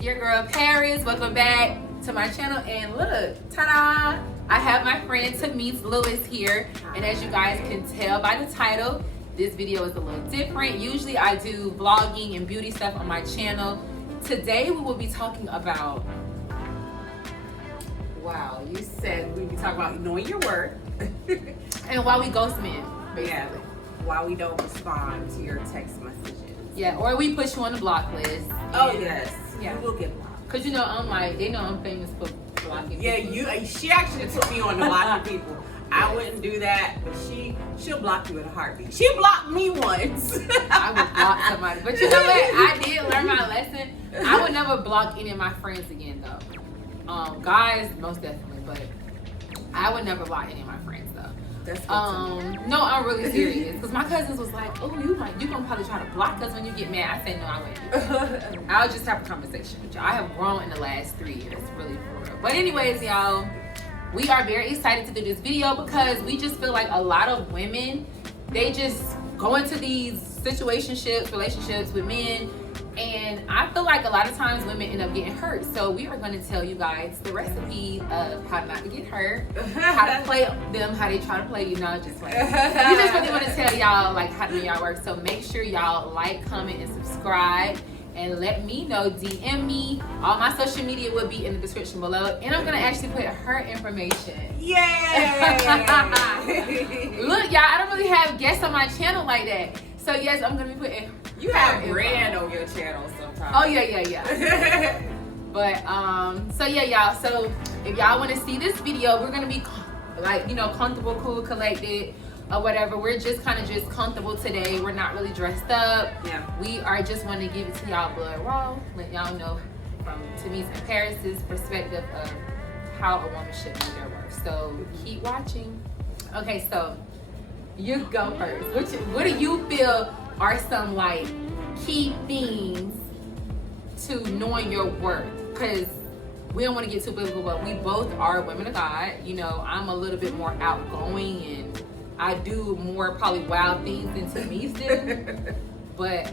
it's your girl Paris. Welcome back to my channel. And look, ta-da! I have my friend Tomise Lewis here. And as you guys can tell by the title, this video is a little different. Usually I do vlogging and beauty stuff on my channel. Today we will be talking about, wow, you said we'd be talking about knowing your worth. and why we ghost men, basically. Yeah, why we don't respond to your text messages. Yeah, or we push you on the block list. Oh yes, yeah, you will get blocked. Cause you know I'm like, they know I'm famous for blocking. Yeah, people. she actually took me on to blocking people. I wouldn't do that, but she'll block you in a heartbeat. She blocked me once. I would block somebody, but you know what? I did learn my lesson. I would never block any of my friends again, though. Guys, most definitely, but I would never block any of my friends, though. That's no, I'm really serious. Because my cousins was like, oh, you gonna probably try to block us when you get mad. I said, no, I wouldn't do that. I'll just have a conversation with y'all. I have grown in the last 3 years, really, for real. But anyways, y'all, we are very excited to do this video because we just feel like a lot of women, they just go into these situationships, relationships with men, and I feel like a lot of times women end up getting hurt. So we are going to tell you guys the recipe of how not to get hurt, how to play them, how they try to play you. No, just like, we just really want to tell y'all like how to do y'all work. So make sure y'all like, comment, and subscribe. And let me know, DM me. All my social media will be in the description below. And I'm gonna actually put her information. Yay! Look, y'all, I don't really have guests on my channel like that. So yes, I'm gonna be putting. You have brand on your channel sometimes. Oh yeah. But so yeah, y'all. So if y'all want to see this video, we're gonna be like, you know, comfortable, cool, collected, or whatever. We're just kind of just comfortable today. We're not really dressed up. Yeah. We are just want to give it to y'all blood raw. Let y'all know from Tomise and Paris's perspective of how a woman should know their worth. So keep watching. Okay, so you go first. What do you feel are some like key things to knowing your worth? Because we don't want to get too biblical, but we both are women of God. You know, I'm a little bit more outgoing and I do more probably wild things than Tomise do. But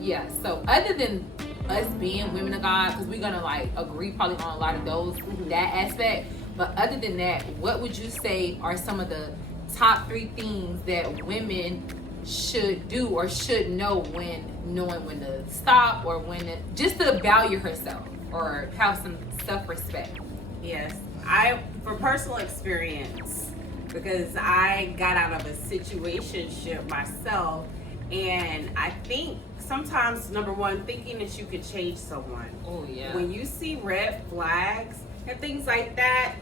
yeah, so other than us being women of God, because we're gonna like agree probably on a lot of those, that aspect, but other than that, what would you say are some of the top 3 things that women should do or should know when knowing when to stop, or when to, just to value herself or have some self-respect? Yes, for personal experience, because I got out of a situationship myself, and I think sometimes, number one, thinking that you could change someone. Oh yeah. When you see red flags and things like that,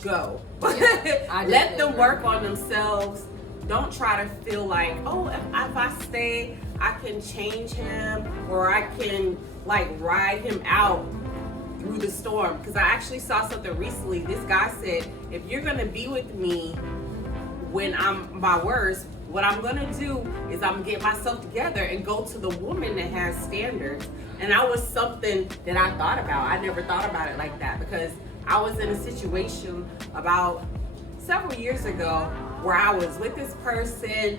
go. Yeah, let them work on themselves. Don't try to feel like, oh, if I stay, I can change him, or I can like ride him out through the storm. Because I actually saw something recently. This guy said, if you're gonna be with me when I'm my worst, what I'm gonna do is I'm gonna get myself together and go to the woman that has standards. And that was something that I thought about. I never thought about it like that, because I was in a situation about several years ago where I was with this person,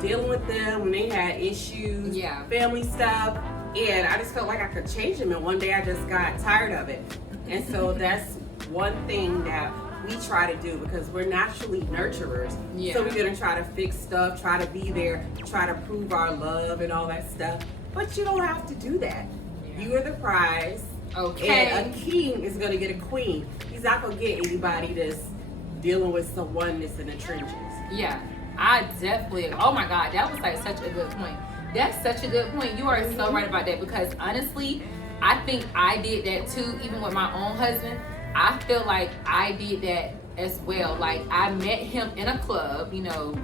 dealing with them when they had issues, family stuff, and I just felt like I could change them, and one day I just got tired of it. And so that's one thing that we try to do, because we're naturally nurturers. So we're gonna try to fix stuff, try to be there, try to prove our love and all that stuff. But you don't have to do that. You are the prize. Okay. And a king is gonna get a queen. He's not gonna get anybody that's dealing with someone that's in the trenches. Yeah, I definitely, oh my God, that was like such a good point. That's such a good point. You are so right about that, because honestly, I think I did that too, even with my own husband. I feel like I did that as well. Like, I met him in a club, you know,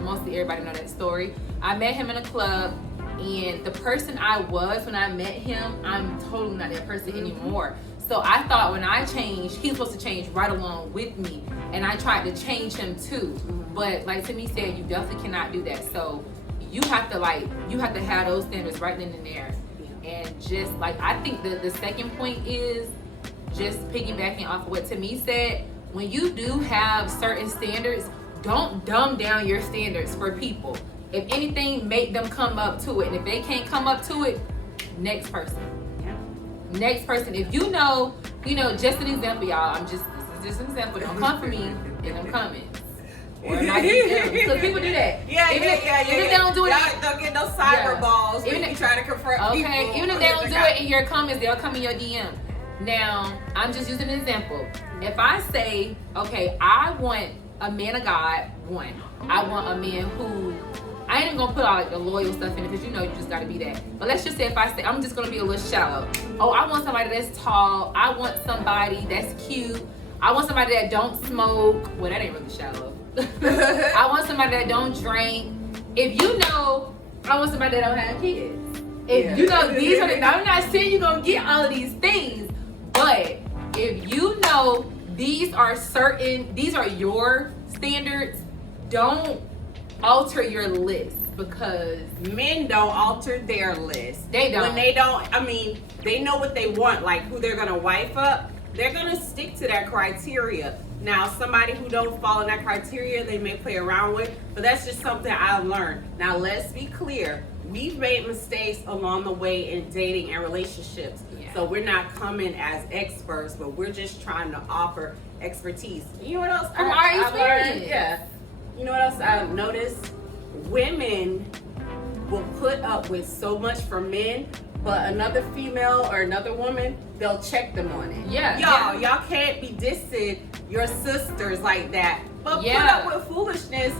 mostly everybody know that story. I met him in a club, and the person I was when I met him, I'm totally not that person anymore. So I thought when I changed, he's supposed to change right along with me, and I tried to change him too. But like Tomise said, you definitely cannot do that. So you have to have those standards right then and there. And just like, I think the second point is just piggybacking off of what Tomise said. When you do have certain standards, don't dumb down your standards for people. If anything, make them come up to it. And if they can't come up to it, next person. Yeah. Next person. If you know, just an example, y'all. This is just an example. Don't come for me in them comments. Or in my DMs. Because people do that. Yeah. Even if they don't do it. Y'all don't get no cyber balls when you try to confront people. Okay, even if they don't do it in your comments, they'll come in your DM. Now, I'm just using an example. If I say, okay, I want a man of God, one. I want a man who, I ain't even gonna put all like the loyal stuff in it because you just gotta be that. But let's just say if I say, I'm just gonna be a little shallow. Oh, I want somebody that's tall. I want somebody that's cute. I want somebody that don't smoke. Well, that ain't really shallow. I want somebody that don't drink. If I want somebody that don't have kids. If these are now I'm not saying you're gonna get all of these things, but if these are your standards, don't alter your list because men don't alter their list. They don't. When they don't, they know what they want, like who they're gonna wife up. They're gonna stick to that criteria. Now, somebody who don't follow that criteria, they may play around with, but that's just something I've learned. Now, let's be clear. We've made mistakes along the way in dating and relationships. Yeah. So we're not coming as experts, but we're just trying to offer expertise. You know what else I've learned? Yeah. You know what else I've noticed? Women will put up with so much from men, but another female or another woman, they'll check them on it. Yeah. Y'all can't be dissing your sisters like that. But put up with foolishness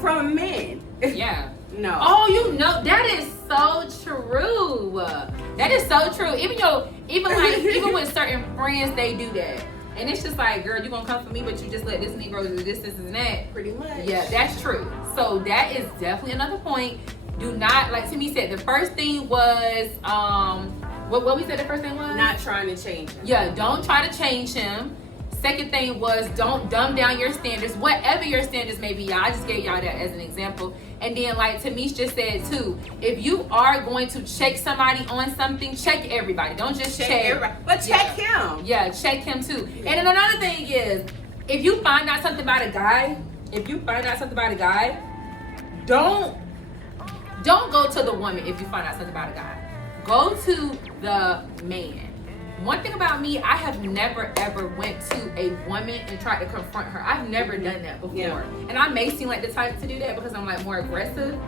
from men. Yeah. No. Oh, that is so true. That is so true. Even with certain friends, they do that. And it's just like, girl, you gonna come for me, but you just let this Negro do this, and that. Pretty much. Yeah, that's true. So that is definitely another point. Do not, like Timmy said, the first thing was, what we said the first thing was? Not trying to change him. Yeah, don't try to change him. Second thing was, don't dumb down your standards, whatever your standards may be. Y'all, I just gave y'all that as an example. And then, like Tamise just said too, if you are going to check somebody on something, check everybody. Don't just check everybody, but check him. Yeah, check him too. Yeah. And then another thing is, if you find out something about a guy, don't go to the woman if you find out something about a guy. Go to the man. One thing about me, I have never ever went to a woman and tried to confront her. I've never done that before. Yeah. And I may seem like the type to do that because I'm like more aggressive.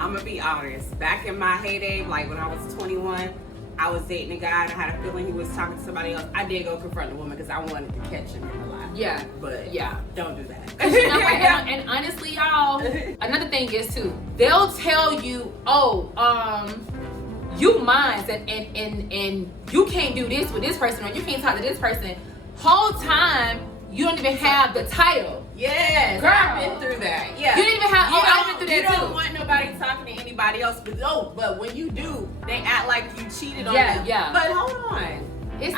I'm gonna be honest. Back in my heyday, like when I was 21, I was dating a guy and I had a feeling he was talking to somebody else. I did go confront the woman because I wanted to catch him in the lie. Yeah. But don't do that. And honestly, y'all, another thing is too, they'll tell you, you mine and you can't do this with this person or you can't talk to this person. Whole time you don't even have the title. Yes, girl, I've been through that. Yeah, you didn't even have. I've been through that too. You don't want nobody talking to anybody else, but when you do, they act like you cheated on them. Yeah. But hold on, it's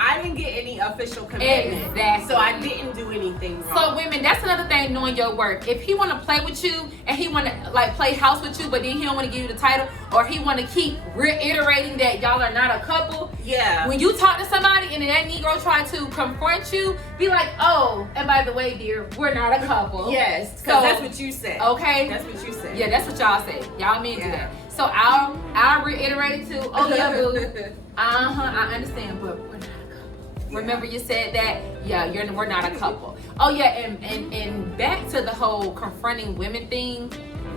I didn't get any official commitment. Exactly. So I didn't do anything wrong. So women, that's another thing, knowing your worth. If he want to play with you and he want to like play house with you, but then he don't want to give you the title, or he want to keep reiterating that y'all are not a couple. Yeah. When you talk to somebody and that Negro try to confront you, be like, oh, and by the way, dear, we're not a couple. Yes, because that's what you said. Okay. That's what you said. Yeah, that's what y'all say. Y'all men do that. So I'll reiterate it too. Oh yeah, boo. I understand, but we're not a couple. Yeah. Remember you said that? Yeah, we're not a couple. Oh yeah, and back to the whole confronting women thing.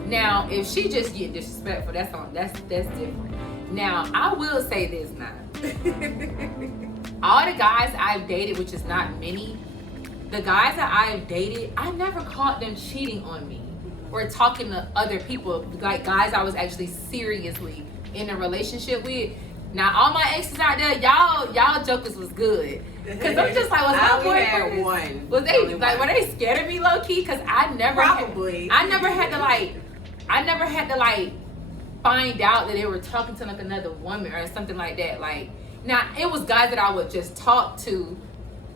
Now, if she just get disrespectful, that's different. Now, I will say this now. All the guys I've dated, which is not many, the guys that I've dated, I never caught them cheating on me or talking to other people, like guys I was actually seriously in a relationship with. Now, all my exes out there, y'all jokers was good. Cause I'm just like, was my boyfriend? One. Was they like, were they scared of me low key? Cause I never had to like find out that they were talking to like another woman or something like that. Like, now it was guys that I would just talk to.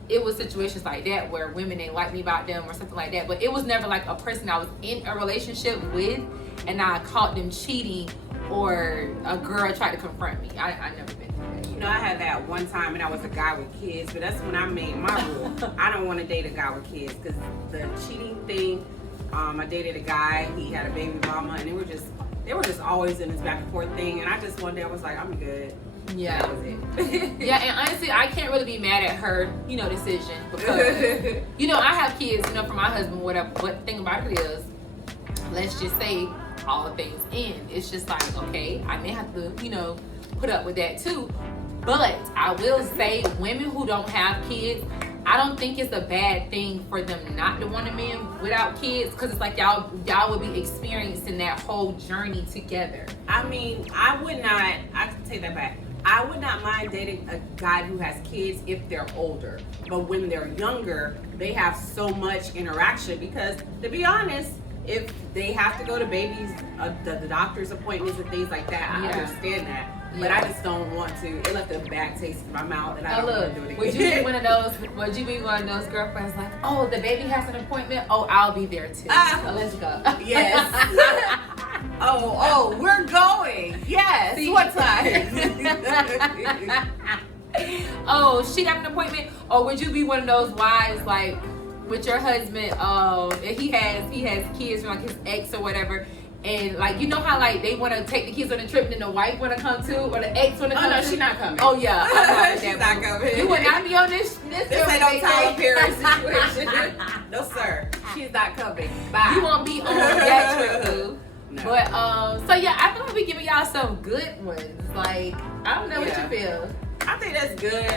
It was situations like that where women didn't like me about them or something like that. But it was never like a person I was in a relationship with and I caught them cheating or a girl tried to confront me. I never been through that. You know, I had that one time and I was a guy with kids, but that's when I made my rule. I don't want to date a guy with kids because the cheating thing, I dated a guy, he had a baby mama, and they were just they were just always in this back and forth thing. And I just one day I was like, I'm good. Yeah. That was it. Yeah, and honestly, I can't really be mad at her, decision because, I have kids, from my husband, whatever. But the thing about it is, let's just say all things end. It's just like, okay, I may have to, put up with that too. But I will say, women who don't have kids, I don't think it's a bad thing for them not to want a man without kids, because it's like y'all would be experiencing that whole journey together. I mean, I can take that back. I would not mind dating a guy who has kids if they're older. But when they're younger, they have so much interaction because, to be honest, if they have to go to babies, the doctor's appointments and things like that, I understand that. But I just don't want to. It left a bad taste in my mouth, and I don't want to do it again. Would you be one of those girlfriends like, oh, the baby has an appointment? Oh, I'll be there too. So let's go. Yes. oh, we're going. Yes. See? What time? Oh, she got an appointment? Or would you be one of those wives like with your husband? If he has kids from like his ex or whatever. And like, how like they want to take the kids on a trip and then the wife want to come too, or the ex want to come no, too? she's not coming. Oh yeah, she's not coming. You would not be on this ain't no Tyler Perry situation. No sir, she's not coming. Bye. You won't be on that trip, boo. No. But so yeah, I feel like we giving y'all some good ones. Like, I don't know what you feel. I think that's good.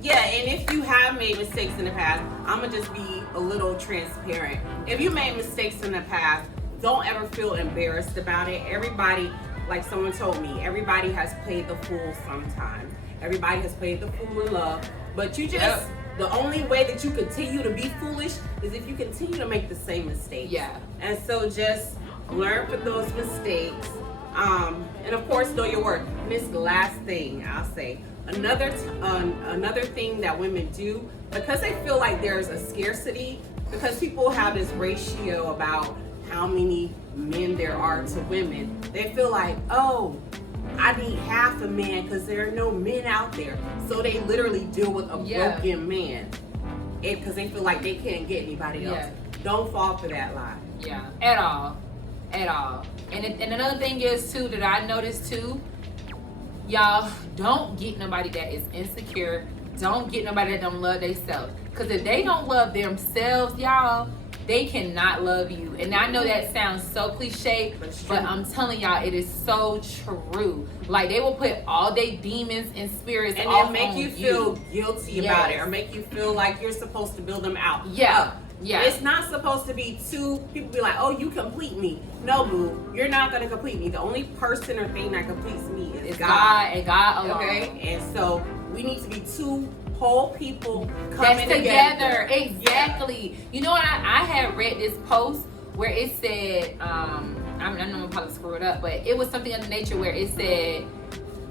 Yeah, and if you have made mistakes in the past, I'm gonna just be a little transparent. If you made mistakes in the past, don't ever feel embarrassed about it. Everybody, like someone told me, everybody has played the fool sometimes. Everybody has played the fool in love. But you just, the only way that you continue to be foolish is if you continue to make the same mistakes. Yeah. And so just learn from those mistakes. And of course, know your worth. And this last thing I'll say. Another thing that women do, because they feel like there's a scarcity, because people have this ratio about how many men there are to women, they feel like, oh, I need half a man because there are no men out there. So they literally deal with a broken man because they feel like they can't get anybody else. Don't fall for that lie. Yeah, at all. And another thing is too that I noticed too, y'all, don't get nobody that is insecure. Don't get nobody that don't love themselves. Because if they don't love themselves, y'all, they cannot love you. And I know that sounds so cliche, but I'm telling y'all, it is so true. Like, they will put all their demons and spirits and off then make you feel guilty about it, or make you feel like you're supposed to build them out. Yeah. It's not supposed to be two people be like, oh, you complete me. No, boo, you're not going to complete me. The only person or thing that completes me is God. And God alone. Okay? And so we need to be two whole people coming together. Exactly. You know what? I had read this post where it said, I know I'm gonna probably screw it up, but it was something of the nature where it said,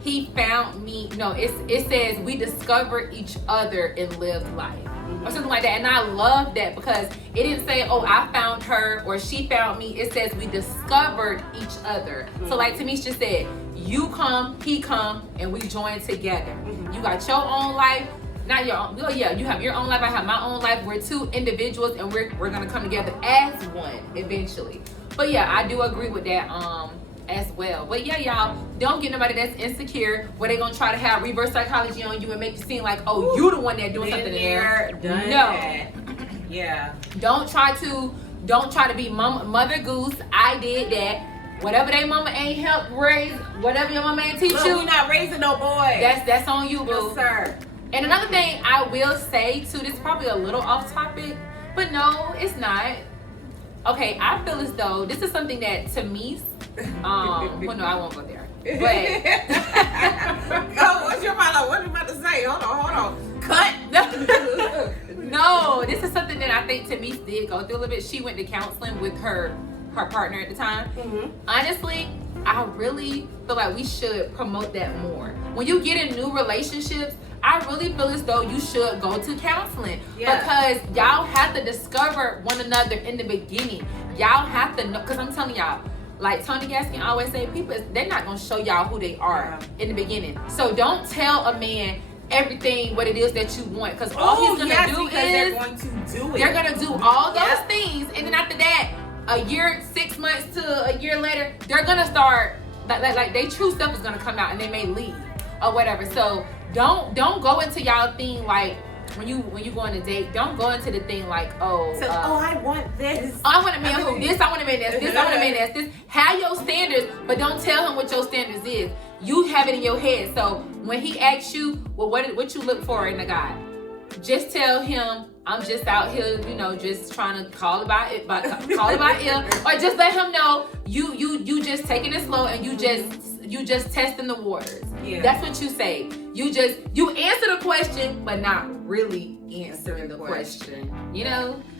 he found me. No, it says we discovered each other and lived life. Or something like that. And I love that because it didn't say, oh, I found her or she found me. It says we discovered each other. So like Tomise just said, you come, he come, and we join together. You got your own life. Not your own. Well, yeah, you have your own life. I have my own life. We're two individuals, and we're gonna come together as one eventually. But yeah, I do agree with that as well. But yeah, y'all, don't get nobody that's insecure where they gonna try to have reverse psychology on you and make you seem like, oh, you the one that doing something in there. Yeah. Don't try to be mother goose. I did that. Whatever they mama ain't helped raise, whatever your mama ain't teach you. We're not raising no boys. That's on you, boo. Yes, sir. And another thing I will say too, this is probably a little off topic, but no, it's not. Okay, I feel as though this is something that Tomise, well, no, I won't go there. But what's your mind? What are you about to say? Hold on. Cut. No, this is something that I think Tomise did go through a little bit. She went to counseling with her partner at the time. Honestly, I really feel like we should promote that more. When you get in new relationships, I really feel as though you should go to counseling because y'all have to discover one another in the beginning. Y'all have to know, because I'm telling y'all, like Tony Gaskin always say, people, they're not going to show y'all who they are in the beginning. So don't tell a man everything what it is that you want, because all he's going to do is they're going to do it. They're going to do all those things, and then after that, a year, 6 months to a year later, they're gonna start like their true stuff is gonna come out, and they may leave or whatever. So don't go into y'all thing like when you go on a date. Don't go into the thing like I want this. I want a man who this. I want a man that's this. I want a man that's this. Have your standards, but don't tell him what your standards is. You have it in your head. So when he asks you, well, what you look for in a guy, just tell him, I'm just out here, just trying to call about it, or just let him know you just taking it slow and you just testing the waters. Yeah. That's what you say. You answer the question, but not really answering the question.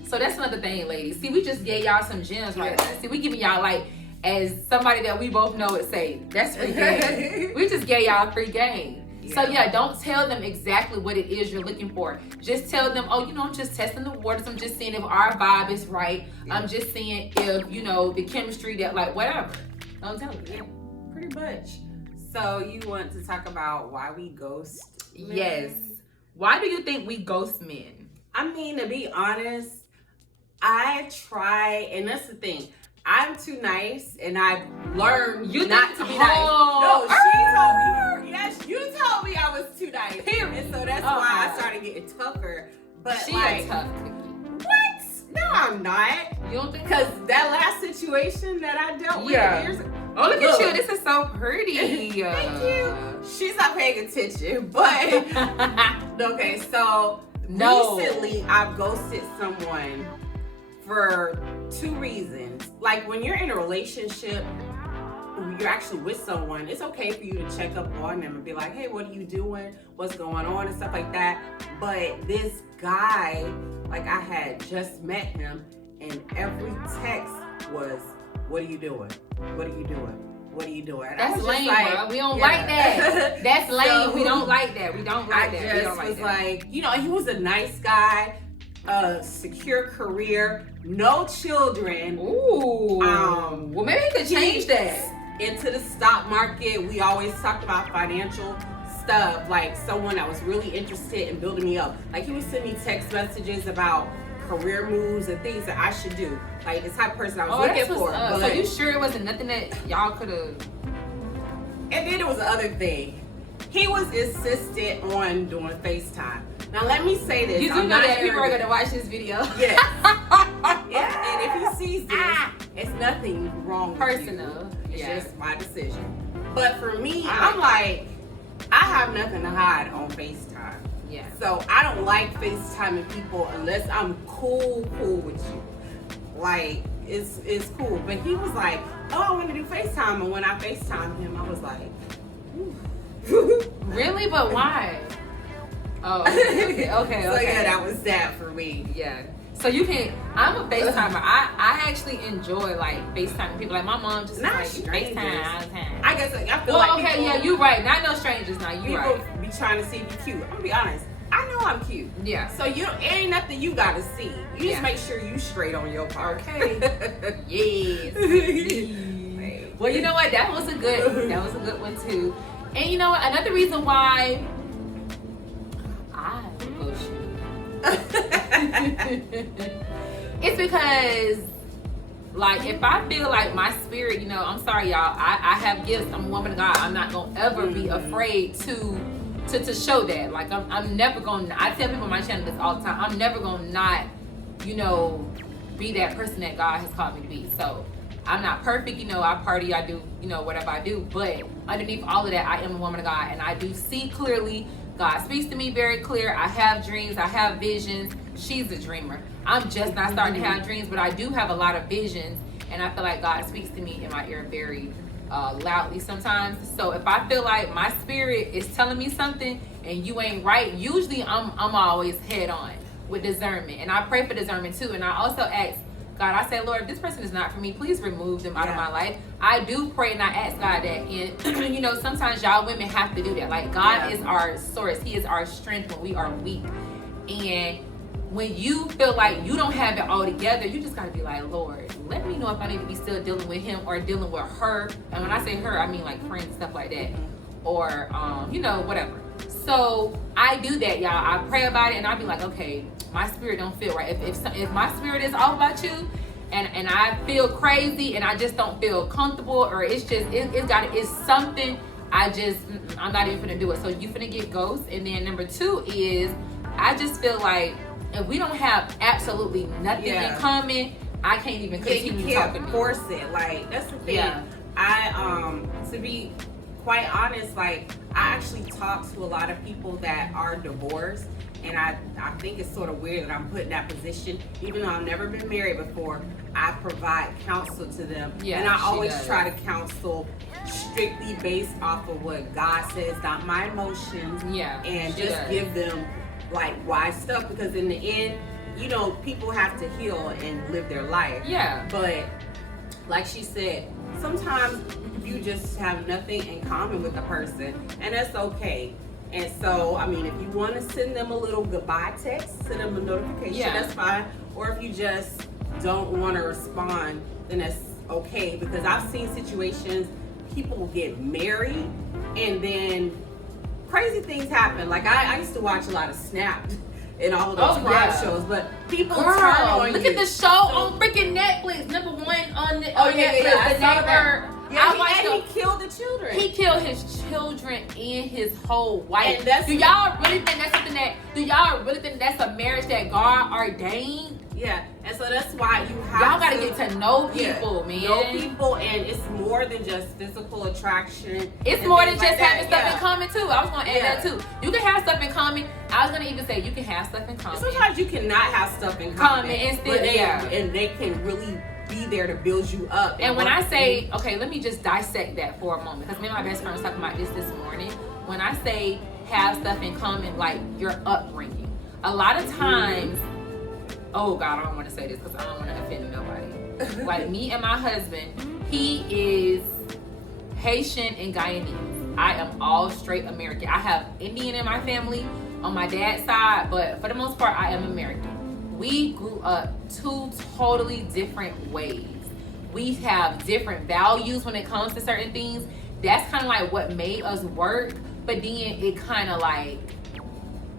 So that's another thing, ladies. See, we just gave y'all some gems right now. See, we giving y'all like, as somebody that we both know would say, that's free game. We just gave y'all free game. Yeah. So yeah, don't tell them exactly what it is you're looking for. Just tell them, I'm just testing the waters. I'm just seeing if our vibe is right. Yeah. I'm just seeing if, the chemistry that, like, whatever. Don't tell them. Yeah, pretty much. So you want to talk about why we ghost men? Yes. Why do you think we ghost men? I mean, to be honest, I try, and that's the thing. I'm too nice, and I've learned not to be nice. No, she told me. Yes, you told me I was too nice. Period. And so that's why I started getting tougher. But she a tough cookie. What? No, I'm not. You don't think? Because that last situation that I dealt with years ago. Oh, look at you. This is so pretty. Thank you. She's not paying attention. But, okay, so recently I've ghosted someone for 2 reasons. Like, when you're in a relationship, you're actually with someone, it's okay for you to check up on them and be like, hey, what are you doing? What's going on? And stuff like that. But this guy, like, I had just met him, and every text was, what are you doing? What are you doing? What are you doing? That's lame, bro. We don't like that. That's lame. So, we don't like that. We don't like that. I just was like, he was a nice guy, a secure career, no children. Ooh. Well, maybe he could change that. Into the stock market. We always talked about financial stuff. Like, someone that was really interested in building me up. Like, he would send me text messages about career moves and things that I should do. Like, the type of person I was looking for. So you sure it wasn't nothing that y'all could have? And then there was the other thing. He was insistent on doing FaceTime. Now, let me say this. You do know that people are going to watch this video. Yes. Yeah, and if he sees this, it's nothing wrong with personal. It's just my decision. But for me, I'm like, I have nothing to hide on FaceTime. Yeah. So I don't like FaceTiming people unless I'm cool with you. Like, it's cool. But he was like, oh, I want to do FaceTime. And when I FaceTimed him, I was like, really? But why? Oh, okay. So yeah, that was that for me. Yeah. So you can, I'm a FaceTimer. I actually enjoy like FaceTiming people. Like my mom just not like strangers. FaceTime all the time. I guess I feel like okay, yeah, you right. Not no strangers now. You people right. Be trying to see me cute. I'm gonna be honest. I know I'm cute. Yeah. So it ain't nothing you gotta see. You just make sure you straight on your part. Okay. Yes. Well, you know what? That was a good one too. And you know what? Another reason why I go shoot. It's because, like, if I feel like my spirit, I'm sorry, y'all. I have gifts. I'm a woman of God. I'm not gonna ever be afraid to show that. Like, I'm never gonna. I tell people on my channel this all the time. I'm never gonna not, be that person that God has called me to be. So I'm not perfect. I party. I do, whatever I do. But underneath all of that, I am a woman of God, and I do see clearly. God speaks to me very clear. I have dreams. I have visions. She's a dreamer. I'm just not starting to have dreams, but I do have a lot of visions, and I feel like God speaks to me in my ear very loudly sometimes. So if I feel like my spirit is telling me something and you ain't right, usually I'm always head on with discernment, and I pray for discernment too. And I also ask God, I say, Lord, if this person is not for me, please remove them out of my life. I do pray and I ask God that. And, sometimes y'all women have to do that. Like, God is our source. He is our strength when we are weak. And when you feel like you don't have it all together, you just got to be like, Lord, let me know if I need to be still dealing with him or dealing with her. And when I say her, I mean like friends, stuff like that. Or, whatever. So I do that, y'all. I pray about it and I be like, okay, my spirit don't feel right. If my spirit is off about you and I feel crazy and I just don't feel comfortable, or it's just it's something I'm not even finna do it. So you finna get ghost. And then number 2 is I just feel like if we don't have absolutely nothing in common, I can't even continue talking. Force it. Like, that's the thing. Yeah. I to be quite honest, like, I actually talk to a lot of people that are divorced, and I think it's sort of weird that I'm put in that position. Even though I've never been married before, I provide counsel to them. Yeah, and I always try to counsel strictly based off of what God says, not my emotions. Yeah. And just give them like wise stuff, because in the end, you know, people have to heal and live their life. Yeah. But like she said, sometimes you just have nothing in common with a person, and that's okay. And so, I mean, if you want to send them a little goodbye text, send them a notification, that's fine. Or if you just don't want to respond, then that's okay. Because I've seen situations, people will get married and then crazy things happen. Like, I used to watch a lot of Snapped and all of those crime shows, but people turn on look you. at the show on freaking Netflix, number 1 on Netflix. I The saw neighbor. that. Yeah, he killed the children. He killed his children and his whole wife. And do y'all really think that's something that? Do y'all really think that's a marriage that God ordained? Yeah, and so that's why you have y'all gotta get to know people, man. Know people, and it's more than just physical attraction. It's more than just having stuff in common too. I was gonna add that too. You can have stuff in common. I was gonna even say you can have stuff in common. Sometimes you cannot have stuff in common, and still, and they can really be there to build you up. And when I say, okay, let me just dissect that for a moment, because me and my best friend was talking about this morning. When I say have stuff in common, like your upbringing, a lot of times, oh God, I don't want to say this because I don't want to offend nobody. Like me and my husband, he is Haitian and Guyanese. I am all straight American. I have Indian in my family on my dad's side, but for the most part, I am American. We grew up 2 totally different ways. We have different values when it comes to certain things. That's kind of like what made us work. But then it kind of like,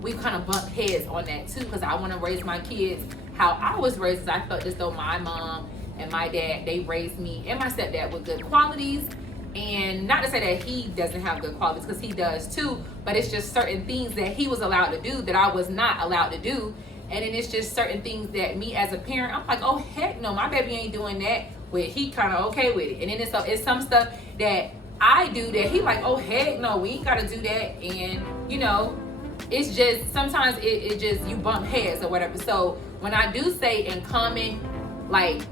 we kind of bumped heads on that too, because I want to raise my kids how I was raised. I felt as though my mom and my dad, they raised me and my stepdad with good qualities. And not to say that he doesn't have good qualities, because he does too, but it's just certain things that he was allowed to do that I was not allowed to do. And then it's just certain things that me as a parent, I'm like, oh heck no, my baby ain't doing that. Well, he kind of okay with it. And then it's some stuff that I do that he like, oh heck no, we ain't gotta do that. And you know, it's just sometimes it just, you bump heads or whatever. So when I do say in common, like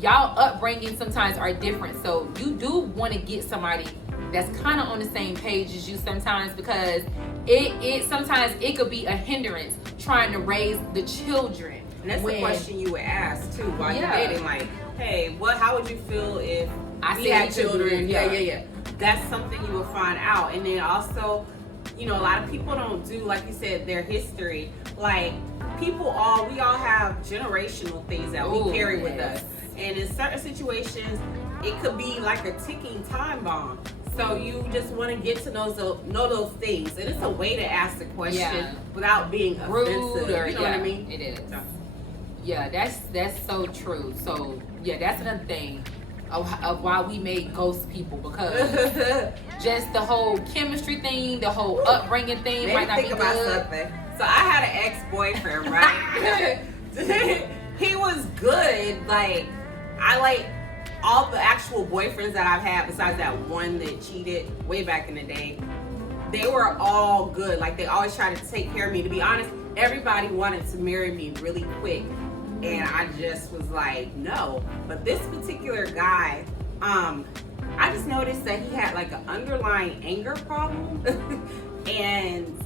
y'all upbringing sometimes are different. So you do want to get somebody that's kind of on the same page as you sometimes, because it sometimes it could be a hindrance trying to raise the children. And that's the question you would ask too while you're dating. Like, hey, how would you feel if we had children? Yeah. That's something you will find out. And then also, you know, a lot of people don't do, like you said, their history. Like, we all have generational things that we carry with us. And in certain situations, it could be like a ticking time bomb. So you just want to get to know those things. And it's a way to ask the question without being offensive. Or, you know what I mean? It is. Yeah, that's so true. So yeah, that's another thing of why we made ghost people, because just the whole chemistry thing, the whole upbringing thing might not be good. Something. So I had an ex-boyfriend, right? He was good. Like, I like all the actual boyfriends that I've had, besides that one that cheated way back in the day. They were all good. Like, they always tried to take care of me. To be honest, everybody wanted to marry me really quick. And I just was like, no. But this particular guy, I just noticed that he had like an underlying anger problem. And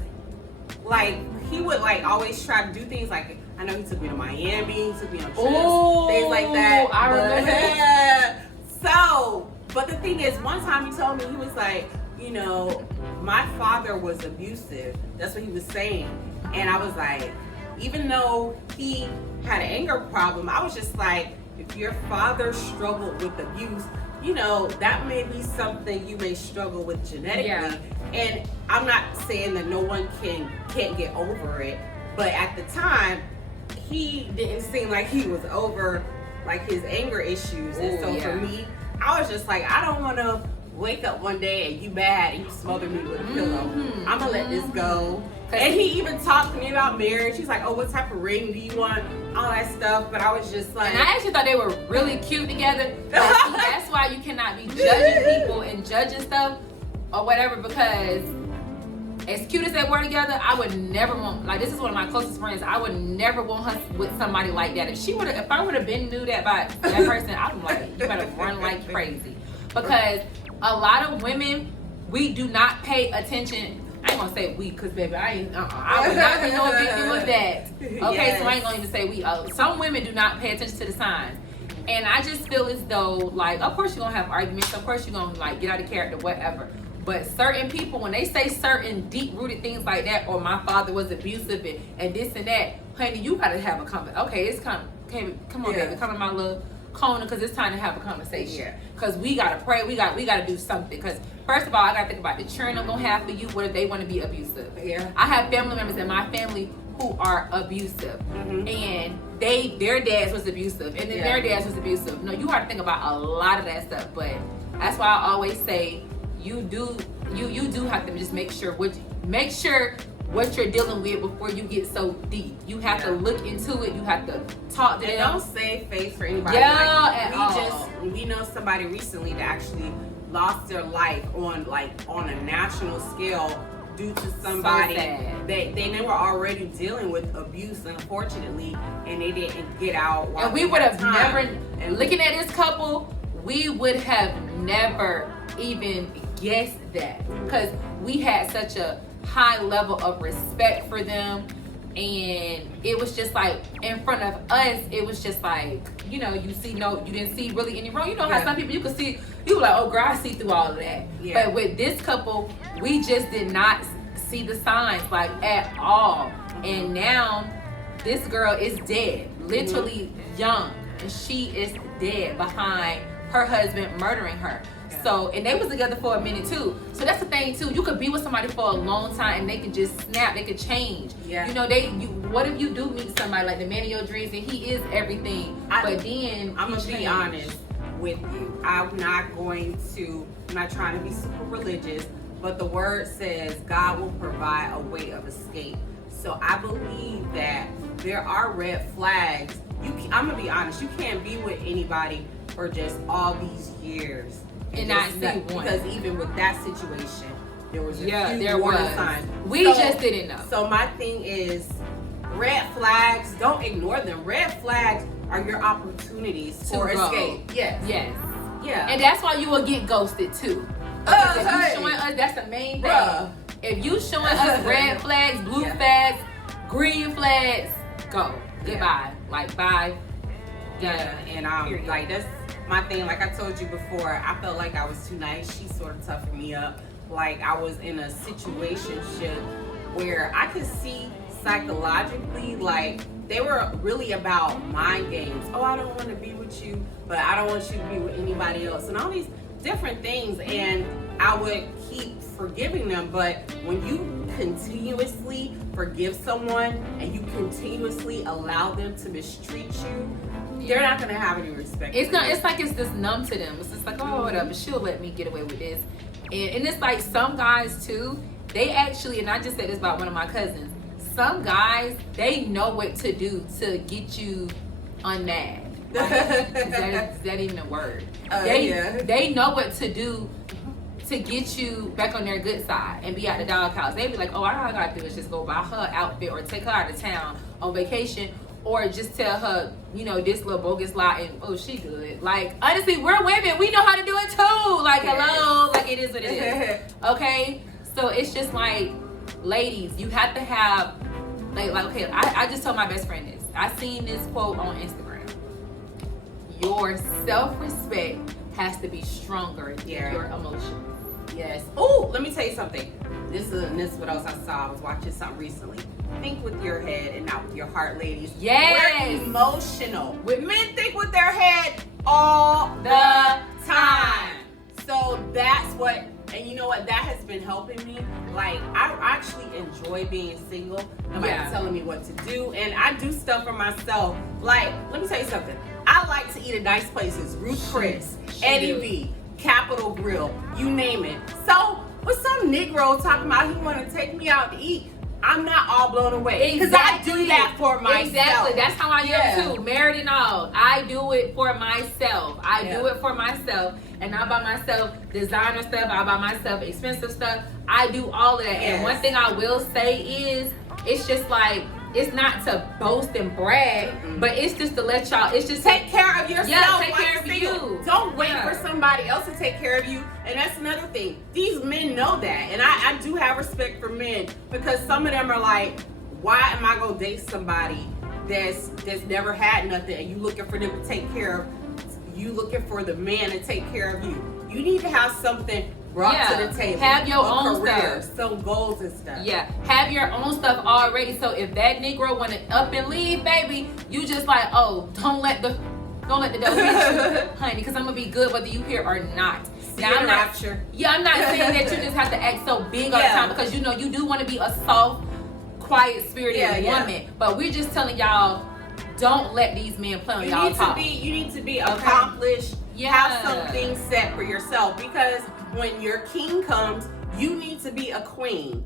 like, he would like always try to do things like, I know he took me to Miami, he took me on trips, things like that. I remember. So, but the thing is, one time he told me, he was like, you know, my father was abusive. That's what he was saying. And I was like, even though he had an anger problem, I was just like, if your father struggled with abuse, you know, that may be something you may struggle with genetically. Yeah. And I'm not saying that no one can't get over it, but at the time, he didn't seem like he was over like his anger issues. And Ooh, so yeah. for me, I was just like, I don't want to wake up one day and you mad and you smother me with a pillow. I'm gonna let this go. And he even talked to me about marriage. He's like, oh, what type of ring do you want? All that stuff. But I was just like, and I actually thought they were really cute together. But see, that's why you cannot be judging people and judging stuff or whatever, because as cute as they were together, I would never want, like, this is one of my closest friends, I would never want her with somebody like that. If I would have been knew that by that person, I'm like, you better run like crazy. Because a lot of women, we do not pay attention. I ain't gonna say we, cause baby, I would not be no victim of that. Okay, Yes. so I ain't gonna even say we. Some women do not pay attention to the signs. And I just feel as though, like, of course you're gonna have arguments, of course you're gonna like get out of character, whatever. But certain people, when they say certain deep-rooted things like that, or my father was abusive and this and that, honey, you gotta have a conversation. Okay, it's come on, baby, come in my little corner, because it's time to have a conversation. Because we gotta pray, we gotta do something. Because first of all, I gotta think about the children I'm gonna have for you. What if they want to be abusive? Yeah. I have family members in my family who are abusive, and their dads was abusive, and then their dads was abusive. No, you have to think about a lot of that stuff. But that's why I always say, you do have to just make sure what you're dealing with before you get so deep. You have to look into it. You have to talk to them. Don't save face for anybody. We know somebody recently that actually lost their life on a national scale due to somebody they were already dealing with abuse, unfortunately, and they didn't get out. And we would have never, looking at this couple, we would have never even guessed that, because we had such a high level of respect for them, and it was just like in front of us, it was just like, you didn't see really any wrong. You know how some people you could see, you were like, oh girl, I see through all of that. But with this couple, we just did not see the signs like at all. And now this girl is dead, literally young, and she is dead behind her husband murdering her. So, and they was together for a minute too. So that's the thing too. You could be with somebody for a long time and they can just snap. They could change. Yeah. What if you do meet somebody like the man of your dreams and he is everything, but then I'm gonna be honest with you. I'm not trying to be super religious, but the word says God will provide a way of escape. So I believe that there are red flags. I'm gonna be honest. You can't be with anybody for just all these years. And not see one. Because even with that situation, there was a few warning signs. We just didn't know. So my thing is, red flags, don't ignore them. Red flags are your opportunities for escape. Yes. Yeah. And that's why you will get ghosted too. Because if you showing us, that's the main thing. If you showing us red flags, blue flags, green flags, go. Goodbye. Like, bye. Yeah. And like, that's my thing. Like I told you before, I felt like I was too nice. She sort of toughened me up. Like I was in a situationship where I could see psychologically, like they were really about mind games. Oh, I don't want to be with you, but I don't want you to be with anybody else, and all these different things. And I would keep forgiving them, but when you continuously forgive someone and you continuously allow them to mistreat you, they're not gonna have any respect. It's like it's just numb to them. It's just like, oh, whatever, she'll let me get away with this. And it's like some guys too, they actually, and I just said this about one of my cousins, some guys, they know what to do to get you unmad. Is that even a word? They know what to do to get you back on their good side and be at the doghouse. They be like, oh, all I gotta do is just go buy her outfit or take her out of town on vacation, or just tell her, this little bogus lie and, oh, she good. Like, honestly, we're women. We know how to do it too. Like, hello, like it is what it is. Okay? So it's just like, ladies, you have to have, like okay, I just told my best friend this. I seen this quote on Instagram. Your self-respect has to be stronger than your emotions. Yes. Oh, let me tell you something. This is what else I saw. I was watching something recently. Think with your head and not with your heart, ladies. Yes. We're emotional. Men think with their head all the time. So that's what, and you know what? That has been helping me. Like, I actually enjoy being single. Nobody's telling me what to do. And I do stuff for myself. Like, let me tell you something. I like to eat at nice places. Ruth Chris, Eddie V, Capitol Grill, you name it. So with some Negro talking about he want to take me out to eat, I'm not all blown away. Because I do that for myself. Exactly. That's how I am too. Married and all. I do it for myself. I do it for myself. And I buy myself designer stuff. I buy myself expensive stuff. I do all of that. And one thing I will say is, it's just like, it's not to boast and brag, but it's just to let y'all, it's just take care of yourself. Yeah, take care of you. Don't wait for somebody else to take care of you. And that's another thing. These men know that. And I do have respect for men, because some of them are like, why am I gonna date somebody that's never had nothing, and you looking for them to take care of, you looking for the man to take care of you. You need to have something brought to the table. Have your own career, stuff. some goals and stuff. Yeah, have your own stuff already. So if that Negro want to up and leave, baby, you just like, oh, don't let the devil hit you, honey, because I'm gonna be good whether you here or not. Now, I'm not saying that you just have to act so big all the time, because you know you do want to be a soft, quiet spirited woman. But we're just telling y'all, don't let these men play on y'all top. You need to be accomplished. Have something set for yourself, because when your king comes, you need to be a queen.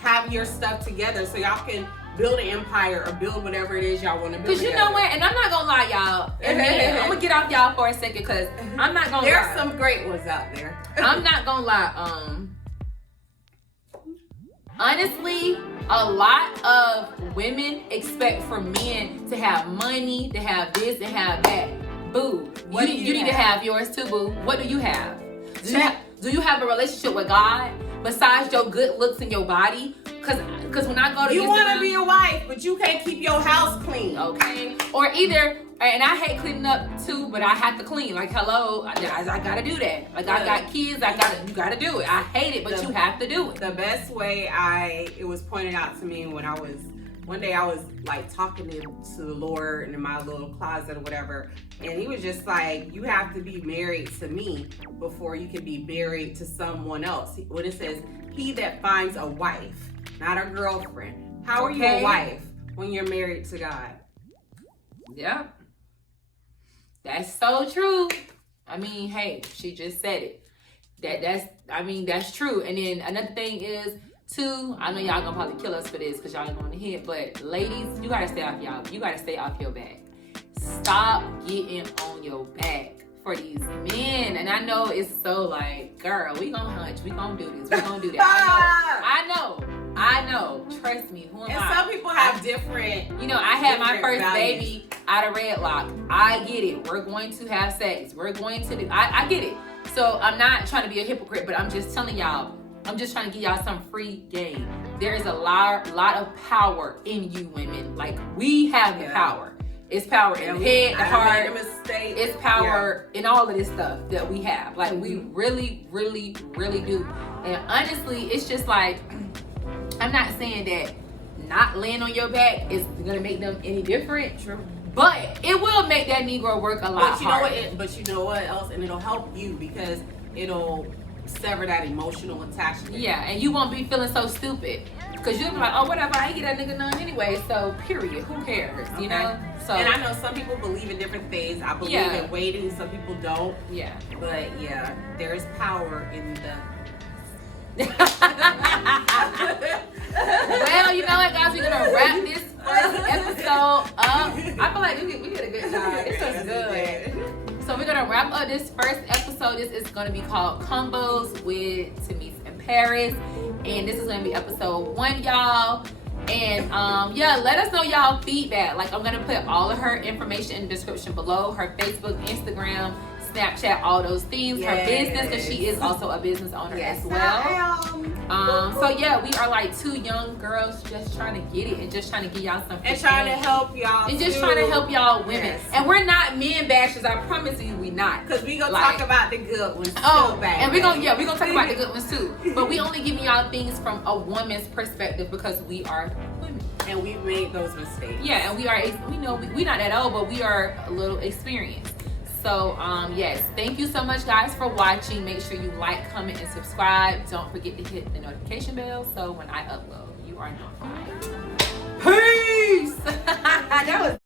Have your stuff together so y'all can build an empire or build whatever it is y'all want to build. Because you know what, and I'm not gonna lie, y'all. I'm gonna get off y'all for a second, because I'm not gonna lie. There's some great ones out there. I'm not gonna lie. Honestly, a lot of women expect for men to have money, to have this, to have that. Boo. You need to have yours too, boo. What do you have? Do you have a relationship with God besides your good looks and your body? Because when I go to you want to be a wife, but you can't keep your house clean. Okay. Or either, and I hate cleaning up too, but I have to clean. Like, hello, I gotta do that. Like, I got kids, you gotta do it. I hate it, but you have to do it. The best way it was pointed out to me when one day I was like talking to the Lord in my little closet or whatever, and he was just like, you have to be married to me before you can be married to someone else. When it says, he that finds a wife, not a girlfriend. How are you a wife when you're married to God? Yeah. That's so true. I mean, hey, she just said it. That's true. And then another thing is, too, I know y'all gonna probably kill us for this because y'all ain't going to hit, but ladies, you gotta stay off your back. Stop getting on your back for these men. And I know it's so like, girl, we gonna hunch, we gonna do this, we gonna do that. I know. Trust me, who am I? And some people have different. You know, I had my first values. baby out of wedlock. I get it. We're going to have sex. We're going to do. I get it. So I'm not trying to be a hypocrite, but I'm just telling y'all. I'm just trying to give y'all some free game. There is a lot of power in you women. Like, we have the power. It's power in the head, the heart. It's power in all of this stuff that we have. Like, we really, really, really do. And honestly, it's just like, I'm not saying that not laying on your back is gonna make them any different. True. But it will make that Negro work a lot harder. But you know what else? And it'll help you because it'll sever that emotional attachment. Yeah, and you won't be feeling so stupid. Because you'll be like, oh, whatever, I ain't get that nigga none anyway, so period. Who cares? You know? So, and I know some people believe in different things. I believe in waiting, some people don't. Yeah. But yeah, there is power in the well, you know what, guys? We're gonna wrap this first episode up. I feel like we did a good job. This was good. So we're gonna wrap up this first episode. This is gonna be called Convos with Tomise and Paris, and this is gonna be episode 1, y'all. And let us know y'all feedback. Like, I'm gonna put all of her information in the description below. Her Facebook, Instagram, Snapchat, all those things. Her business, because she is also a business owner as well. So yeah, we are like 2 young girls just trying to get it and just trying to give y'all some and trying to help y'all and just trying to help y'all women. And we're not men bashers. I promise you, we not. Because we gonna talk about the good ones. And we're gonna talk about the good ones too. But we only giving y'all things from a woman's perspective because we are women. And we made those mistakes. Yeah, and we know we're not that old, but we are a little experienced. So, yes, thank you so much, guys, for watching. Make sure you like, comment, and subscribe. Don't forget to hit the notification bell so when I upload, you are notified.